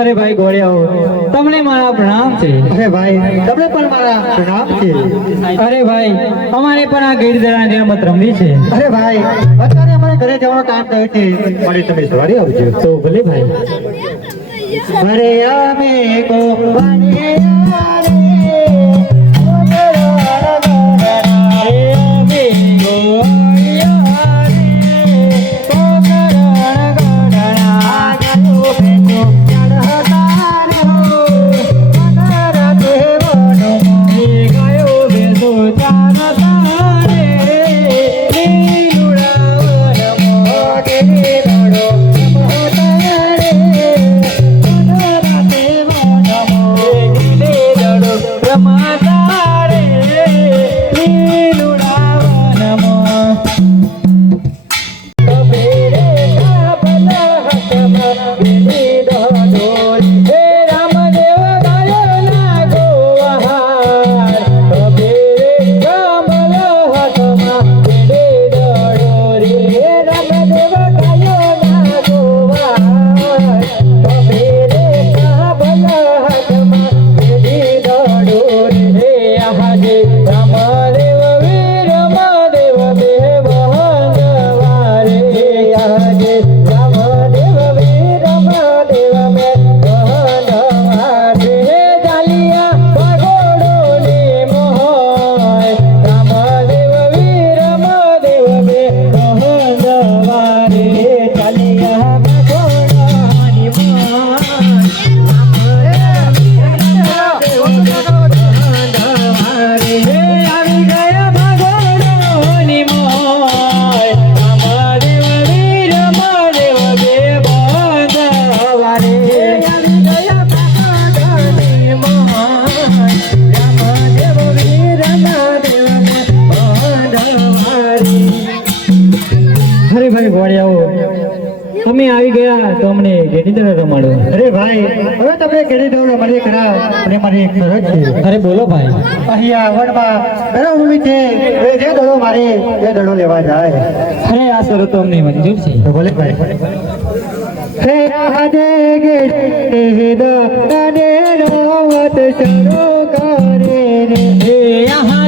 અરે ભાઈ ગોળિયાઓ. તમને મારા પ્રણામ. છે. અરે ભાઈ તમને પણ મારા પ્રણામ છે. અરે ભાઈ અમારે પણ આ ગીરધરાની રમત રમવી છે. અરે ભાઈ અત્યારે અમારે ઘરે જવાનો કામ થયો છે. મારે તમે સવારે આવજો. તો ભલે ભાઈ. અરે અમે કો બને અરે તો અમને ગેટીદર રમાડો. અરે ભાઈ હવે તમને ઘરે જવાનું મને ખરા અને મારી એક ફરજ છે. અરે બોલો ભાઈ. અહીંયા વનમાં ઘણો છે જે દડો મારે એ દડો લેવા જાય. અરે આ શરતો અમને મંજૂર છે. તો બોલે ભાઈ. હે આજે ગે દો તને રાવત શરૂ કરે રે હે યહાં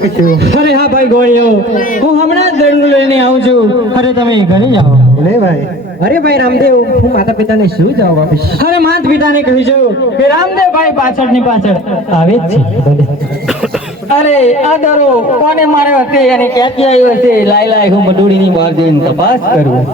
અરે હા ભાઈ ગોળીઓ. હું હમણાં જ દડું લઈને આવું છું. અરે તમે ઘરે જાઓ. લે ભાઈ. અરે ભાઈ રામદેવ હું માતા પિતાને શું જવાબ આપીશ? અરે માતા પિતાને કહીશું કે રામદેવ ભાઈ પાછળની પાછળ આવે જ છે. અરે આ દરો કોને માર્યો હશે? અને ક્યાંથી આવ્યો હશે? લાઈ લાઈ હું મડુડીની બહાર જઈને તપાસ કરું.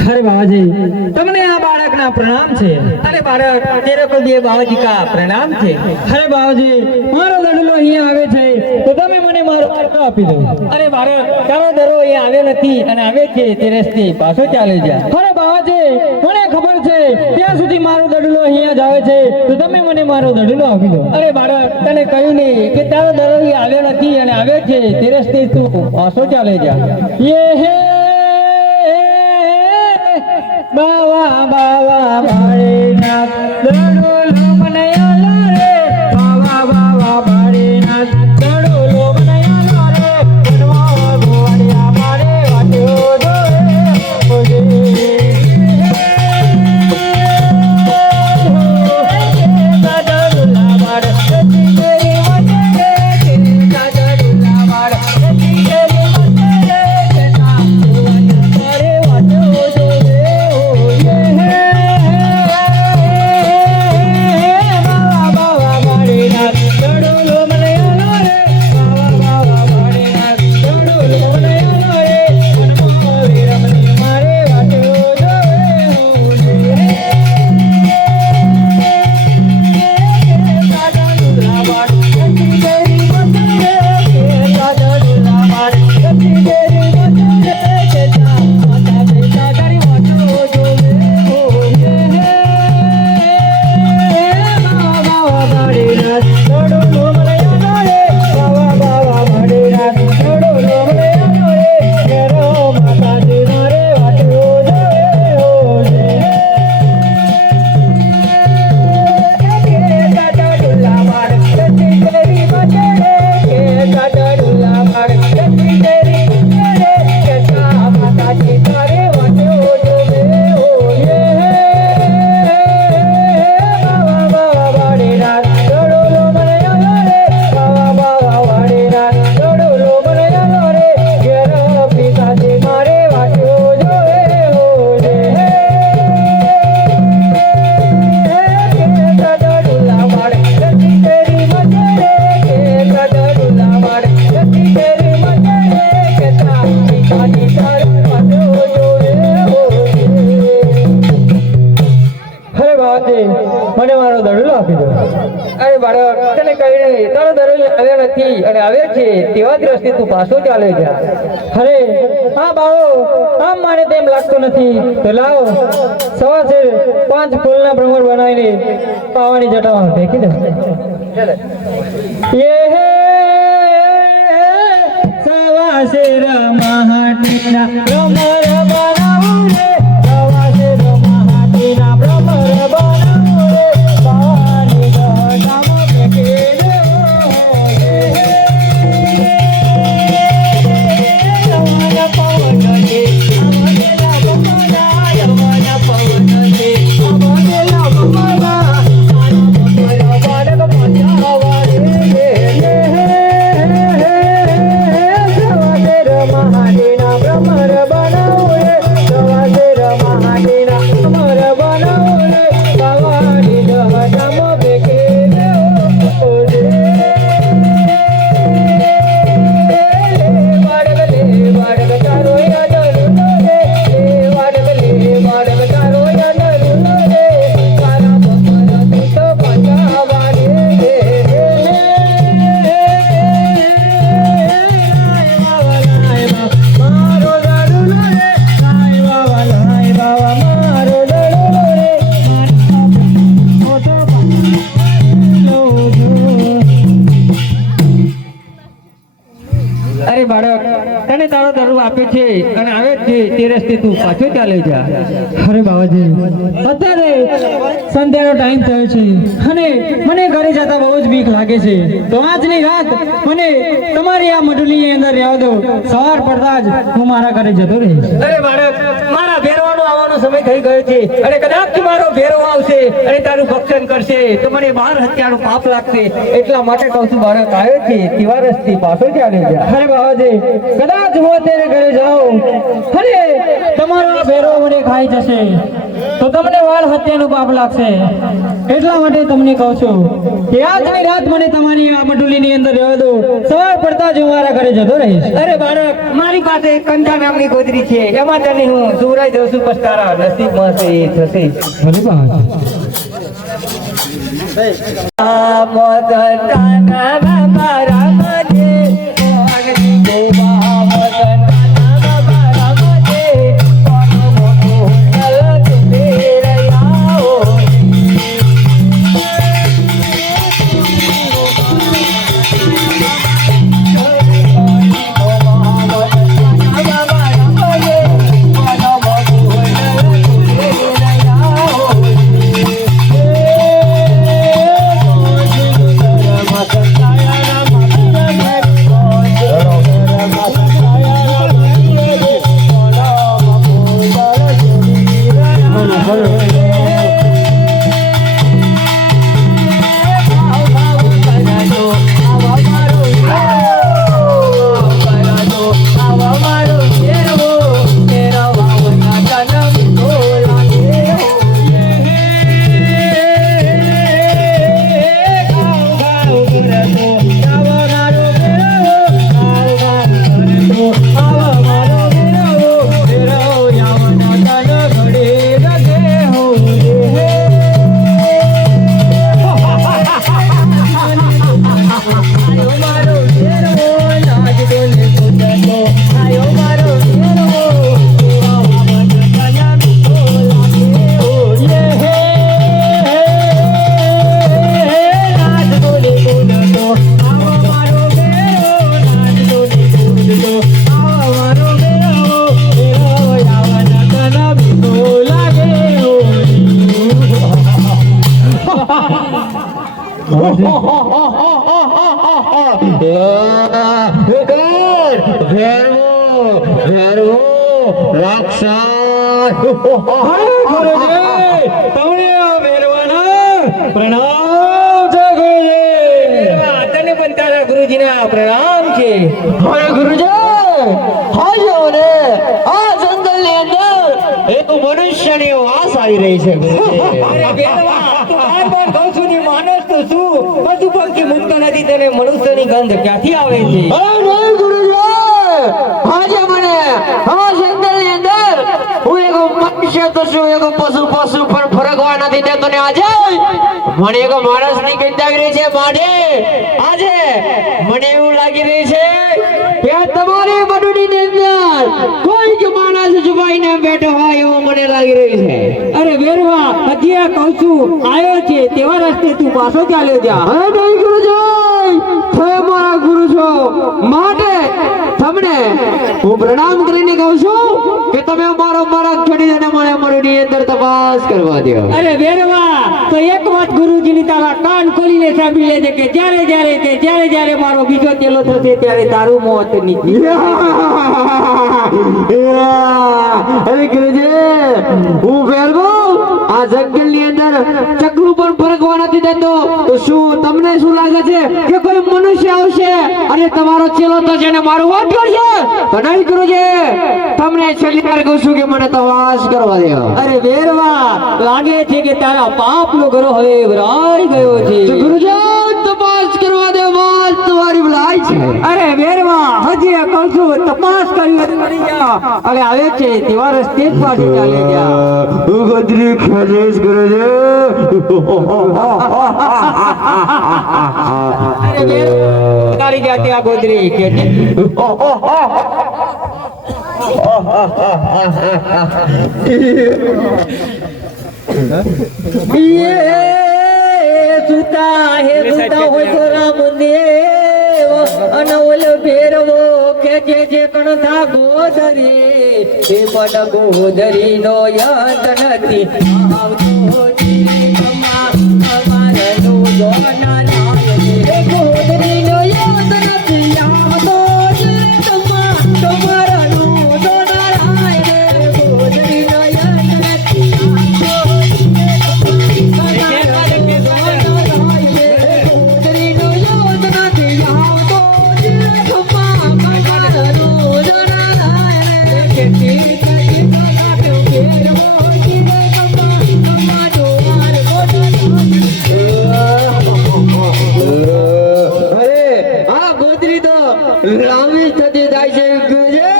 અરે બાબાજી તમને આ બાળકના પ્રણામ છે. અરે બાળક, તેરે બાવાજી કા પ્રણામ છે. અરે બાબાજી મારો લડલો અહીંયા આવે છે, તો તમે મને મારો વાર્તો આપી દો. અરે બાળક, તારો દરો અહીંયા આવ્યો નથી અને આવે છે તે રસ્તે પાછો ચાલે જા અરે બાબાજી મને ખબર છે, ત્યાં સુધી મારો દડલો અહીંયા જ આવે છે, તો તમે મને મારો દડલો આપી દો. અરે બાળક, તને કહ્યું નહીં કે તારો દરો અહીંયા આવ્યો નથી અને આવે છે તે રસ્તે તું પાછો ચાલે જા ये है bawa bawa bawa bawa લેવા લઈ ગયા અરે આ બાળો, આમ મારે તેમ લાગતું નથી. તો લાવો સવા છે, પાંચ ફૂલના ભ્રમણ બનાવીને પાવાની જટામાં ફેંકી દો. એ સવા શેર મહાટીના ભ્રમણ બનાવું રે સવા શેર મહાટીના અરે બાળક તને તારો દરુ આપ્યો છે અને આવે છે તે રસ્તે તું પાછો ચાલે જા. અરે બાબાજી અત્યારે સંધ્યાનો ટાઈમ થયો છે અને મને ઘરે જતા બહુ જ બીક લાગે છે. તો આજની રાત મને તમારી આ મઢલીની અંદર રહેવા દો. સવાર પડતા જ હું મારા ઘરે જતો રહીશ. અરે બાળક મારા ભેરવાનો આવવાનો સમય થઈ ગયો છે. અને કદાચ મારો ભેરો આવશે અને તારું ભક્ષણ કરશે, તો મને બાર હત્યાનું પાપ લાગશે. એટલા માટે કહું છું બાળક આવ્યો છે. તિવારસથી પાછો ચાલ્યો ગયા અરે બાબાજી કદાચ હું અત્યારે ઘરે જાઉં. અને તમારો ભેરો મને ખાઈ જશે. તો તમને વાળ હત્યાનું પાપ લાગશે. એટલા માટે તમને કહું છું કે આજની રાત મને તમારી આ મંડુલીની અંદર રહેવા દો. સવાર પડતા જ હું મારા ઘરે જતો રહીશ. અરે બાળક, મારી પાસે કંઠા નામની ગોદરી છે. એમાં તને હું સુવરાઈ દઉં છું પછી તારા નસીબમાં છે એ થશે. ભલે બાબાજી તમને પ્રણામ છે ગુરુજી. તને પણ તારા ગુરુજીના પ્રણામ છે. અરે ગુરુજી. હાજો ને આ જંગલની અંદર એક મનુષ્યની વાસ આવી રહી છે ગુરુજી. અરે બેટવા, તું શું? પશુ પંખી મુક્ત નથી તેને મનુષ્યની ગંધ ક્યાંથી આવે છે? ગુરુજી. આજે મને આ જંગલની અંદર હું એક મનુષ્ય તો છું એક પશુ પશુ પણ ફરકવા નથી દેતો ને આજે? મને એક માણસની આવી રહી છે માટે. આજે મને એવું લાગી રહ્યું છે કે તમારે તમારી મંડળીની અંદર કોઈ જ માણસ જુબાઈને બેઠો હોય એવું મને લાગી રહ્યું છે. અરે વેરવા હજી આ કહું છું આવ્યો છે તેવા રસ્તે તું પાછો ચાલ્યો જા? હવે નહીં ગુરુજી તમે મારા ગુરુ છો માટે તમને હું પ્રણામ કરીને કહું છું મને અંદર તપાસ કરવા દો અરે વેરવા તો એક વાત ગુરુજીની તારા કાન ખોલીને સાંભળી લેજે કે જ્યારે જ્યારે તે જ્યારે જ્યારે મારો બીજો ચેલો થશે ત્યારે તારું મોત નીકળી અરે ગુરુજી હું ફેરવો આ જંગલની અંદર ચકલું પણ ફરકવા નથી દેતો. તો શું તમને શું લાગે છે કે કોઈ મનુષ્ય આવશે? અને તમારો ચેલો થશે અને ને મારું વાત કરશે તો નહીં ગુરુજી તમને છેલ્લી વાર કહું છું કે મને તવાસ કરવા દે. અરે વેરવા લાગે છે કે તારા પાપનો ઘરો હવે ભરાઈ ગયો છે. ગુરુજી ભલાઈ છે અરે વેરવા હજી આ કહું છું તપાસ કરી અને આવે છે તેવા રસ્તે જ પાછી ચાલે ગદરી ખેલીશ અરે વેરવા તારી જાતે આ ગોદરી કે સુતા હે સુતા હોય તો રામ દેવ અને ઓલ ભેરવો કે જે જે કણથા ગોધરી એ પણ ગોધરી નો યંત નથી. આવતો લાંબી થતી થાય છે ગુરુજી.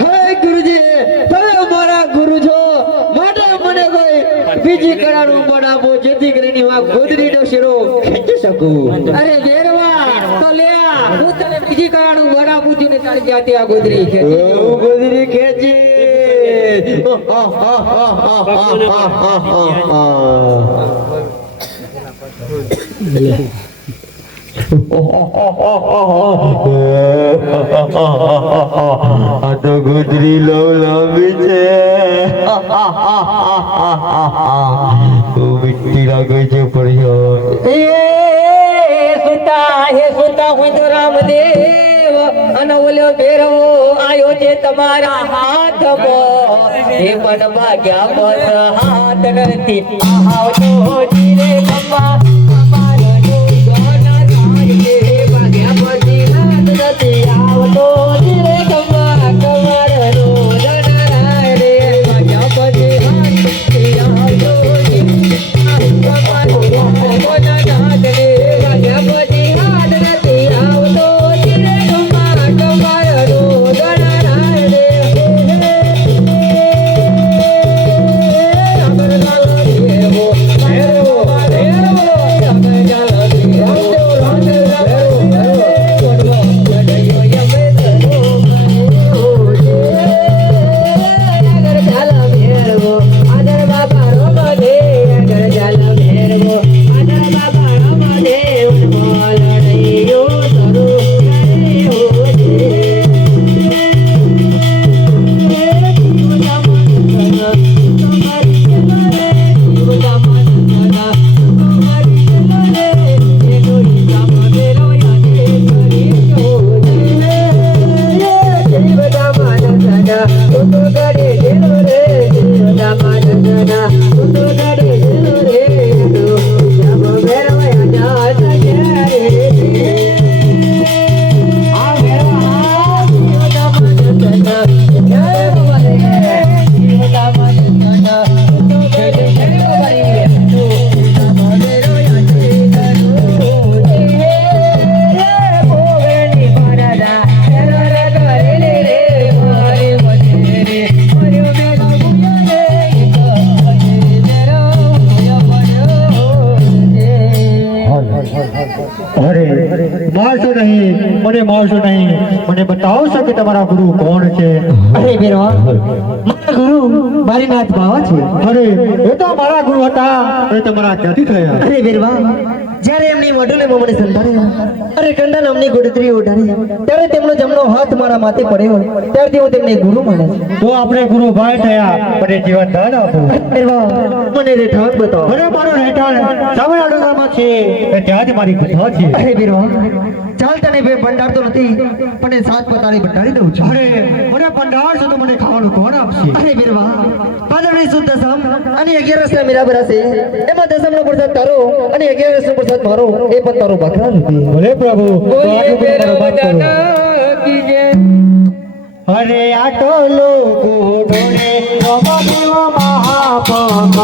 હે ગુરુજી તમે મારા ગુરુ છો. માટે મને કોઈ બીજી કરાર ઉપર આપો જેથી કરીને હું ગોદરીનો શીરો ખેંચી શકું. અરે ગેરવા તો લે હું તને બીજી કરાર ઉપર આપું ને તારી જાતે આ ગોદરી ખેંચી? ગોદરી ખેંચી. Yeah. આ ગુજરી લો લાંબી છે. તું મીઠી લાગે છે પરિયો એ સુતા હે સુતા હું તો રામદેવ. અને ઓલો ભેરવો આયો છે તમારા હાથમાં. હે મન ભાગ્યા બસ હાથ નથી. ધીરે આવતો અરે એ તો મારા ગુરુ હતા. એ તમારા ક્યાંથી થયા. અરે વીરવા જ્યારે એમની વડુલે મને સંભાળ્યા અરે કંડા નામની ગોડત્રી ઉડાડી ત્યારે તેમનો જમણો હાથ મારા માથે પડ્યો ત્યારથી હું તેમને ગુરુ માનું છું તો આપણે ગુરુ ભાઈ થયા મને જીવન દાન આપો. વીરવા મને રેઠાણ બતાવો. અરે મારો રહેઠાણ તામિલનાડુમાં છે ત્યાં જ મારી કથા છે. અરે બેરવા ચાલ નહીં બે ભંડારતો નથી. પણ એ સાત પતાળી ભંડારી દઉં છું. અરે મને પંડાર છો તો મને ખાવાનું કોણ આપશે? અરે બિરવા પાદરની શુદ્ધ દસમ અને અગિયારસ ના મીરા ભરાશે એમાં દસમ નો પ્રસાદ તારો અને અગિયારસ નો પ્રસાદ મારો. એ પણ તારો ભાખરા નથી ભલે પ્રભુ અરે આટો લોકો ડોળે રમદેવ મહાપમરોના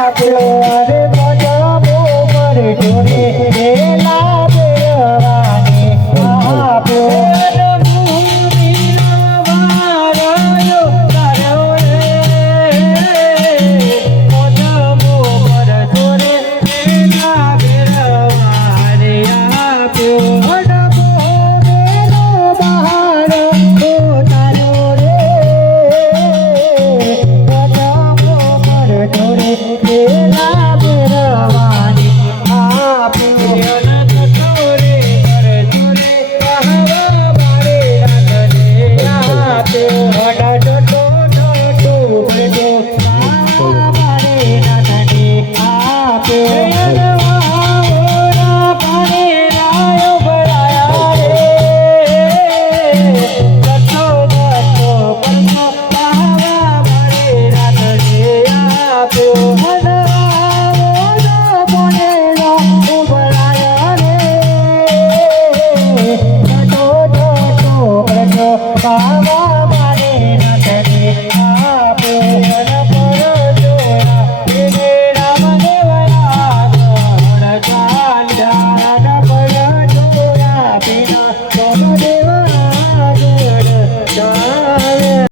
Pablo.